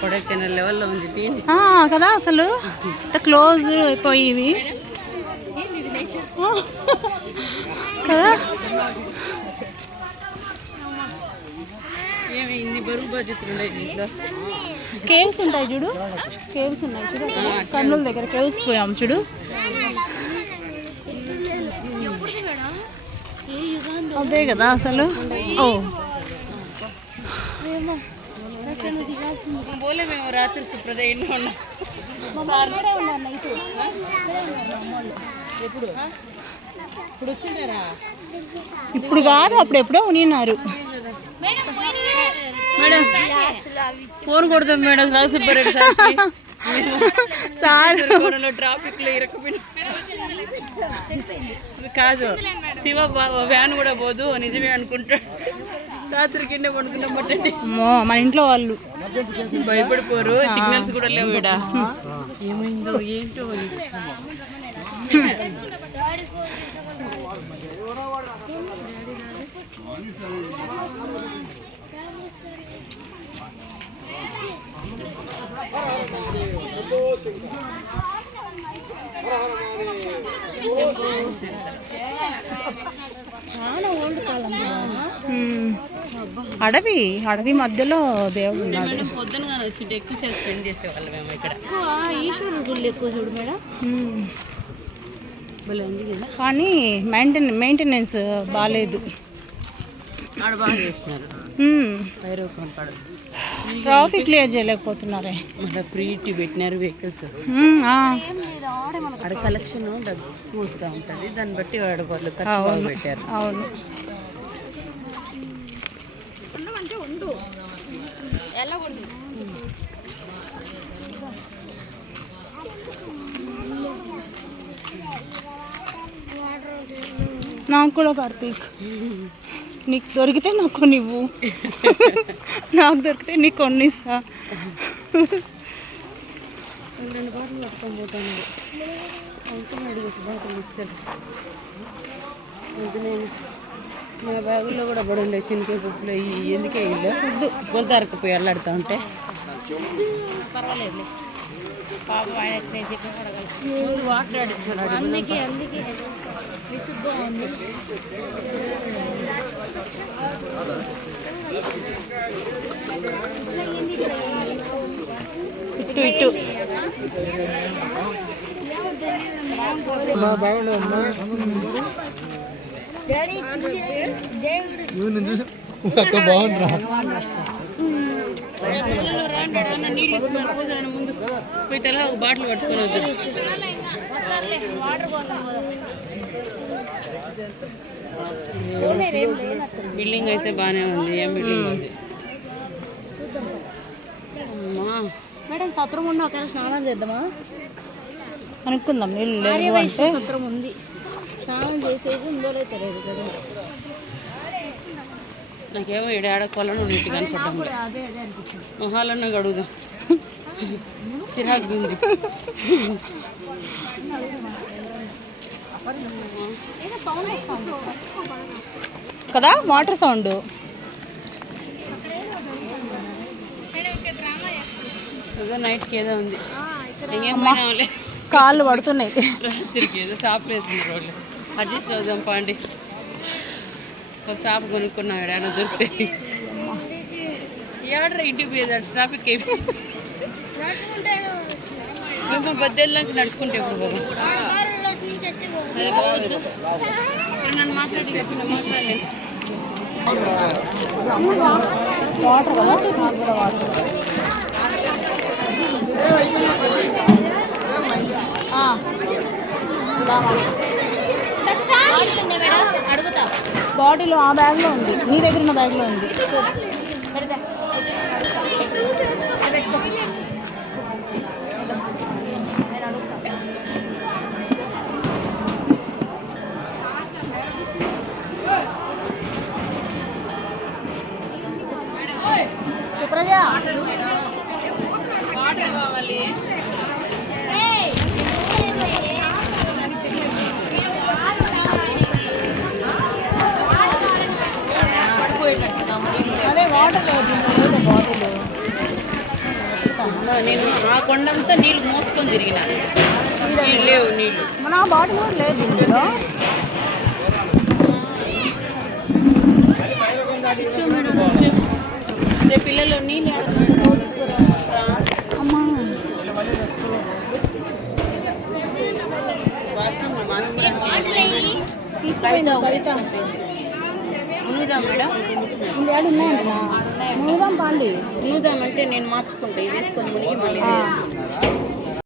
కొడైకెనాల్ లెవెల్లో ఉంది కదా, అసలు ఇంత క్లోజ్ అయిపోయింది కదా. ఏమి ఇన్ని బరువు బాధ్యతలు ఉన్నాయి దీంట్లో. కేవ్స్ ఉంటాయి చూడు, కేవ్స్ ఉన్నాయి చూడు, కర్నూలు దగ్గర కేవ్స్ పోయాము చూడు. అదే కదా అసలు. ఓ పోలే మేము రాత్రి సుప్రద ఎన్నో ఉన్నాం. ఎప్పుడు ఇప్పుడు వచ్చిండారా? ఇప్పుడు కాదు, అప్పుడు ఎప్పుడో ఉన్నారు. మేడం ఫోన్ కొడతాం మేడం రాజుబ్బారెడ్డి సార్ ట్రాఫిక్ లో ఇరకపోయినా కాదు, శివ వ్యాన్ కూడా పోదు నిజమే అనుకుంటాడు. రాత్రి కింద పడుకుంటాం పట్టండి. మన ఇంట్లో వాళ్ళు భయపడిపోరు, సిగ్నల్స్ కూడా లేవు ఈడ. ఏమైందో ఏంటో చాలా ఓల్డ్ కాలం. అడవి అడవి మధ్యలో దేవుడు ఉన్నాడు. పొద్దున వచ్చి ఎక్కువసేపు స్పెండ్ చేసేవాళ్ళం మేము ఇక్కడ. ఈశ్వరుడు గుళ్ళు ఎక్కువ చూడు మేడం. ఉంది కదా, కానీ మెయింటెనెన్స్ బాగాలేదు. ఆడ బాగా చేస్తున్నారు. ట్రాఫిక్ క్లియర్ చేయలేకపోతున్నారే. మళ్ళీ ఫ్రీ పెట్టినారు వెహికల్స్. ఆడ కలెక్షన్ ఎక్కువ వస్తూ ఉంటుంది, దాన్ని బట్టి ఆడ వాళ్ళు ఖర్చు పెట్టారు. అవును. నాకు కూడా కార్తీక్, నీకు దొరికితే నాకు కొనివ్వు, నాకు దొరికితే నీకు కొన్నిస్తా. 2 బాటలు పట్టుకొని పోతాను. బాటలు ఇస్తాడు. నేను నా బ్యాగుల్లో కూడా పడుండే చిన్నకే పప్పులు ఎందుకే ఇల్లు కొంత అరకపోయి అల్లాడుతూ ఉంటే పర్వాలేదు. పాపం ఆయన నేను చెప్పిన వాటర్ ఆడిస్తున్నాడు. అందుకే విసుగ్గా ఉంది. ఇటు బాగుండదమ్మా. బాగుండ్రా ముందు పోయి తెల్ల ఒక బాటిల్ పట్టుకొని వద్దు. బిల్డింగ్ అయితే బాగానే ఉంది. ఏం బిల్డింగ్ ఉంది మేడం? సత్రం ఉన్న ఒకవేళ స్నానం చేద్దామా అనుకుందాం. నీళ్ళు లేవు అంటే సత్రం ఉంది, స్నానం చేసేది ఉందో లేదో తెలియదు కదా. నాకేమో ఏడాడుకోవాలని నీట్గా కనపడ్డాం. మొహాలన్నా గడుగుదాం, చిరాకు ఉంది కదా వాటర్ సౌండ్. నైట్కి ఏదో ఉంది, కాళ్ళు పడుతున్నాయి. రాత్రికి ఏదో షాప్ వేస్తుంది రోడ్లు అడ్జస్ట్ అవుదాం పాండి. ఒక షాప్ కొనుక్కున్నాం, ఏమైనా దొరికితే. ఏడరా ఇంటికి పోయేదాడు ట్రాఫిక్ అయిపోయి కొంచెం బద్దెళ్ళకి నడుచుకుంటే ఎప్పుడు పోదాం. అది పోవద్దు. నన్ను మాట్లాడలేదు. వాటర్ కదా, వాటర్. బాటిల్ ఆ బ్యాగ్లో ఉంది, నీ దగ్గర ఉన్న బ్యాగ్లో ఉంది. సుప్రజ వాటర్ కావాలి. అదే అంటే వాటర్ లేదు బాటిల్. అమ్మా, నేను ఆ కొండంతా నీళ్ళు మోసుకొని తిరిగిన, నీళ్ళు లేవు నీళ్ళు. మన బాటిల్ కూడా లేదు ఇందులో. కూర్చో మేడం, కూర్చో. రేపు పిల్లలు నీళ్ళు అమ్మా తీసుకుపోయింది కవిత. మునుగుదాం మేడం, ఇంకేడు ఉన్నాయంట మూదాం పాండి. మునుగుదామంటే నేను మార్చుకుంటా, ఇది వేసుకొని మునిగి మళ్ళీ